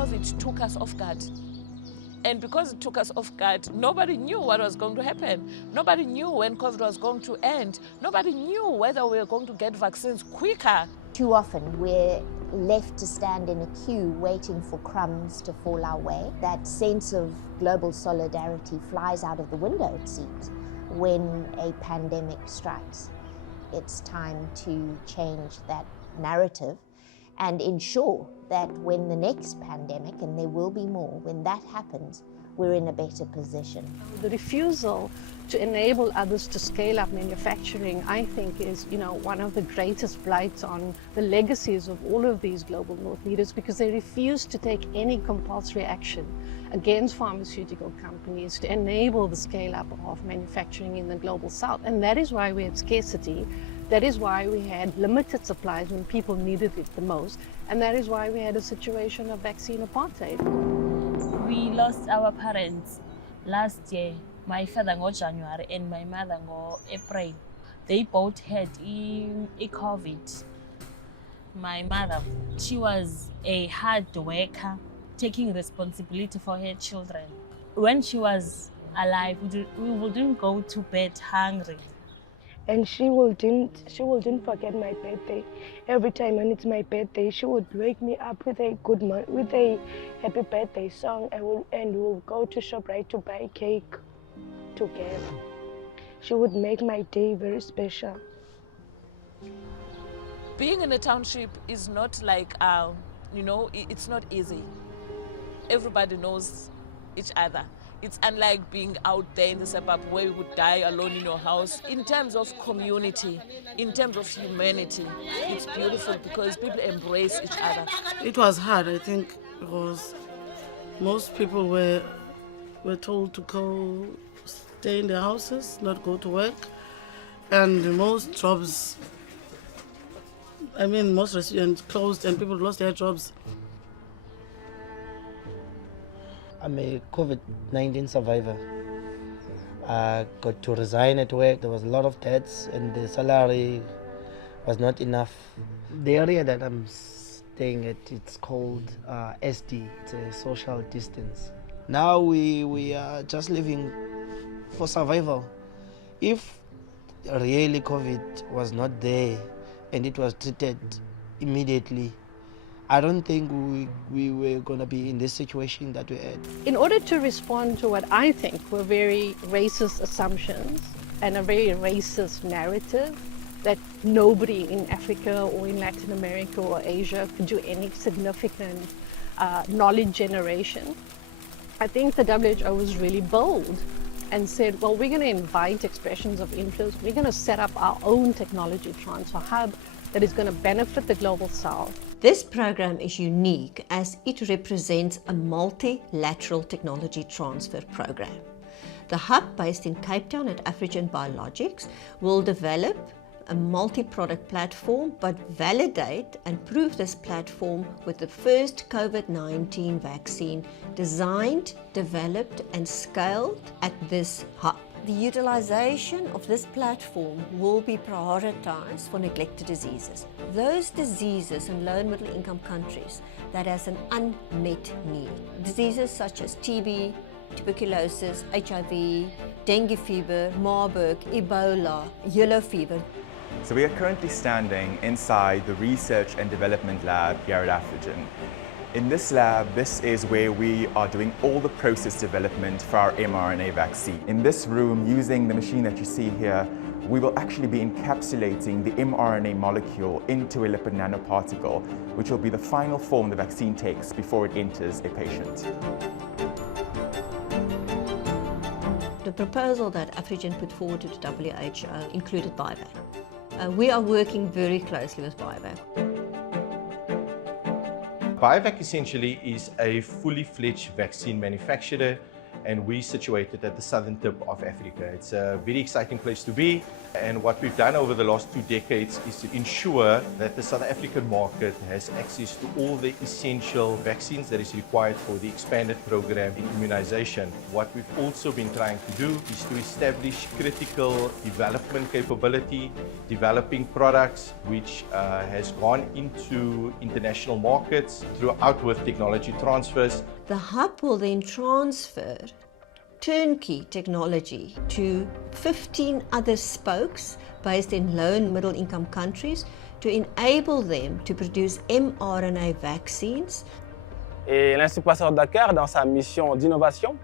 COVID took us off guard. And because it took us off guard, nobody knew what was going to happen. Nobody knew when COVID was going to end. Nobody knew whether we were going to get vaccines quicker. Too often we're left to stand in a queue waiting for crumbs to fall our way. That sense of global solidarity flies out of the window, it seems, when a pandemic strikes. It's time to change that narrative and ensure that when the next pandemic, and there will be more, when that happens, we're in a better position. The refusal to enable others to scale up manufacturing, I think, is one of the greatest blights on the legacies of all of these global North leaders, because they refuse to take any compulsory action against pharmaceutical companies to enable the scale up of manufacturing in the global South. And that is why we had scarcity. That is why we had limited supplies when people needed it the most. And that is why we had a situation of vaccine apartheid. We lost our parents last year. My father in January and my mother in April. They both had COVID. My mother, she was a hard worker, taking responsibility for her children. When she was alive, we wouldn't go to bed hungry. And she wouldn't forget my birthday. Every time when it's my birthday, she would wake me up with a happy birthday song, and we'll go to ShopRite to buy cake together. She would make my day very special. Being in a township is not like, it's not easy. Everybody knows each other. It's unlike being out there in the suburb where you would die alone in your house. In terms of community, in terms of humanity, it's beautiful because people embrace each other. It was hard, I think, because most people were told to go stay in their houses, not go to work. And most jobs, most restaurants closed and people lost their jobs. I'm a COVID-19 survivor. I got to resign at work. There was a lot of debts and the salary was not enough. The area that I'm staying at, it's called SD, it's a social distance. Now we are just living for survival. If really COVID was not there and it was treated immediately, I don't think we were going to be in this situation that we're at. In order to respond to what I think were very racist assumptions and a very racist narrative that nobody in Africa or in Latin America or Asia could do any significant knowledge generation, I think the WHO was really bold and said, well, we're going to invite expressions of interest. We're going to set up our own technology transfer hub that is going to benefit the global South. This program is unique as it represents a multilateral technology transfer program. The hub, based in Cape Town at Afrigen Biologics, will develop a multi-product platform but validate and prove this platform with the first COVID-19 vaccine designed, developed and scaled at this hub. The utilization of this platform will be prioritized for neglected diseases. Those diseases in low and middle income countries that has an unmet need. Diseases such as TB, tuberculosis, HIV, dengue fever, Marburg, Ebola, yellow fever. So we are currently standing inside the Research and Development Lab here at Afrigen. In this lab, this is where we are doing all the process development for our mRNA vaccine. In this room, using the machine that you see here, we will actually be encapsulating the mRNA molecule into a lipid nanoparticle, which will be the final form the vaccine takes before it enters a patient. The proposal that Afrigen put forward to the WHO included BioVac. We are working very closely with BioVac. BioVac essentially is a fully fledged vaccine manufacturer and we're situated at the southern tip of Africa. It's a very exciting place to be, and what we've done over the last 2 decades is to ensure that the South African market has access to all the essential vaccines that is required for the expanded program in immunization. What we've also been trying to do is to establish critical development capability, developing products which has gone into international markets throughout with technology transfers. The hub will then transfer turnkey technology to 15 other spokes based in low and middle income countries to enable them to produce mRNA vaccines. Et l'Institut Pasteur de Dakar, dans sa mission d'innovation,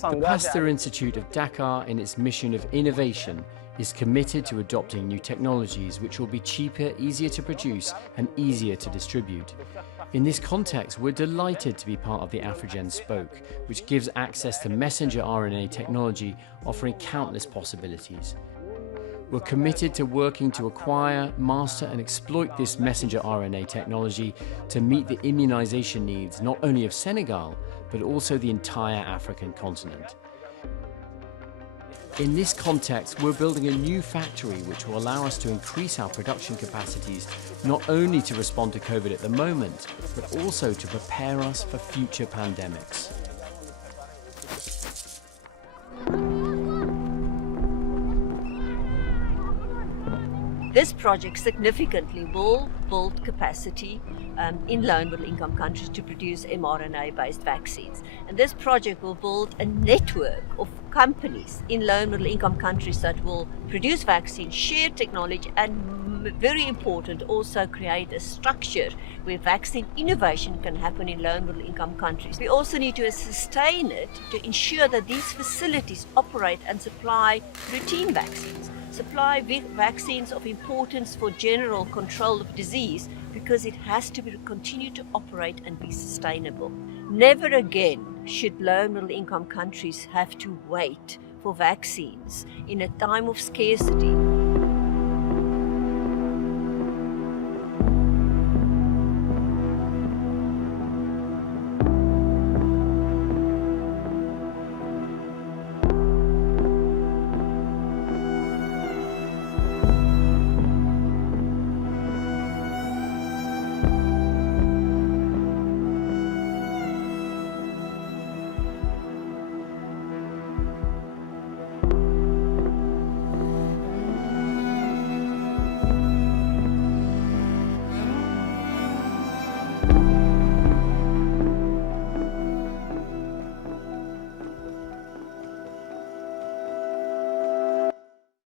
The Pasteur Institute of Dakar, in its mission of innovation, is committed to adopting new technologies which will be cheaper, easier to produce and easier to distribute. In this context, we're delighted to be part of the Afrigen Spoke, which gives access to messenger RNA technology, offering countless possibilities. We're committed to working to acquire, master and exploit this messenger RNA technology to meet the immunization needs not only of Senegal, but also the entire African continent. In this context, we're building a new factory which will allow us to increase our production capacities, not only to respond to COVID at the moment, but also to prepare us for future pandemics. This project significantly will build capacity in low and middle income countries to produce mRNA-based vaccines. And this project will build a network of companies in low and middle income countries that will produce vaccines, share technology, and very important, also create a structure where vaccine innovation can happen in low and middle income countries. We also need to sustain it to ensure that these facilities operate and supply routine vaccines. Supply vaccines of importance for general control of disease, because it has to continue to operate and be sustainable. Never again should low and middle income countries have to wait for vaccines in a time of scarcity.